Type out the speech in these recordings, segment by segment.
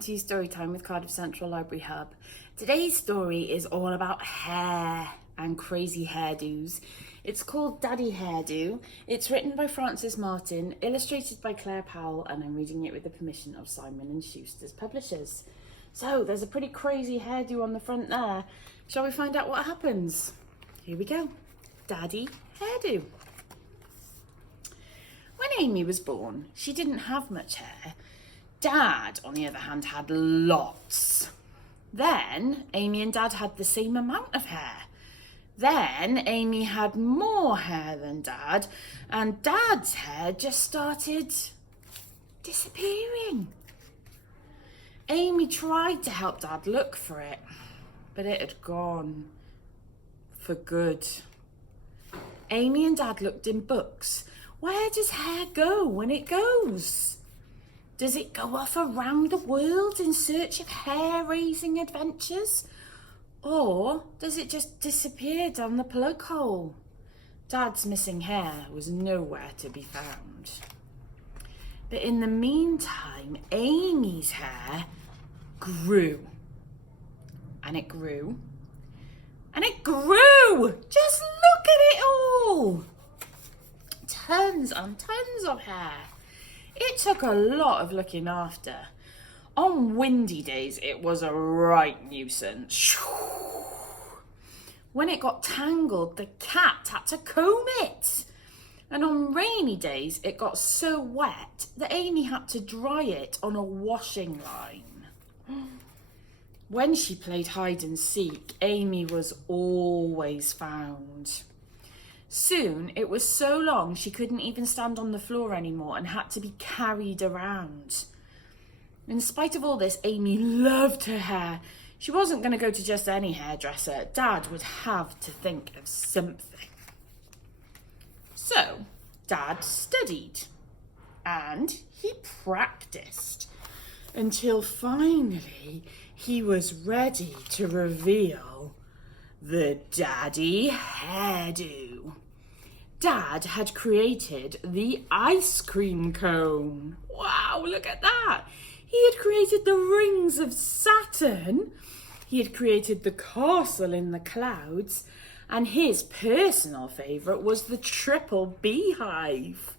to Storytime with Cardiff Central Library Hub. Today's story is all about hair and crazy hairdos. It's called Daddy Hairdo. It's written by Frances Martin, illustrated by Claire Powell, and I'm reading it with the permission of Simon and Schuster's publishers. So there's a pretty crazy hairdo on the front there. Shall we find out what happens? Here we go. Daddy Hairdo. When Amy was born, she didn't have much hair. Dad, on the other hand, had lots. Then Amy and Dad had the same amount of hair. Then Amy had more hair than Dad, and Dad's hair just started disappearing. Amy tried to help Dad look for it, but it had gone for good. Amy and Dad looked in books. Where does hair go when it goes? Does it go off around the world in search of hair-raising adventures? Or does it just disappear down the plug hole? Dad's missing hair was nowhere to be found. But in the meantime, Amy's hair grew. And it grew. And it grew! Just look at it all! Tons and tons of hair. It took a lot of looking after. On windy days, it was a right nuisance. When it got tangled, the cat had to comb it. And on rainy days, it got so wet that Amy had to dry it on a washing line. When she played hide and seek, Amy was always found. Soon, it was so long she couldn't even stand on the floor anymore and had to be carried around. In spite of all this, Amy loved her hair. She wasn't going to go to just any hairdresser. Dad would have to think of something. So, Dad studied and he practiced until finally he was ready to reveal the Daddy Hairdo. Dad had created the ice cream cone. Wow, look at that. He had created the rings of Saturn. He had created the castle in the clouds. And his personal favourite was the triple beehive.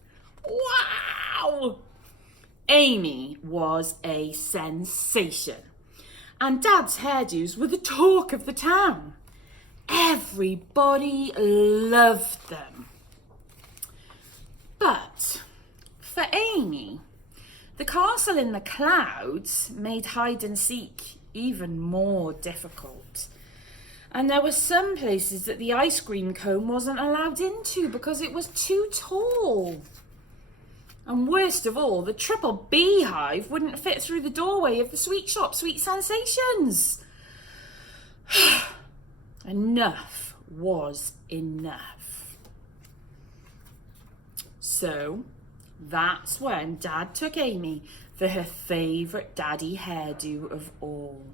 Wow! Amy was a sensation. And Dad's hairdos were the talk of the town. Everybody loved them. But for Amy, the castle in the clouds made hide and seek even more difficult. And there were some places that the ice cream cone wasn't allowed into because it was too tall. And worst of all, the triple beehive wouldn't fit through the doorway of the sweet shop, Sweet Sensations. Enough was enough. So that's when Dad took Amy for her favourite daddy hairdo of all.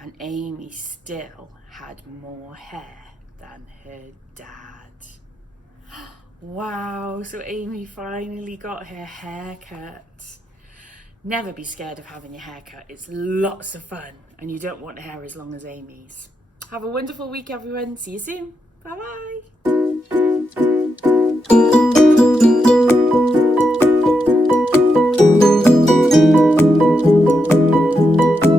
And Amy still had more hair than her dad. Wow, so Amy finally got her hair cut. Never be scared of having your hair cut. It's lots of fun and you don't want hair as long as Amy's. Have a wonderful week, everyone. See you soon. Bye-bye.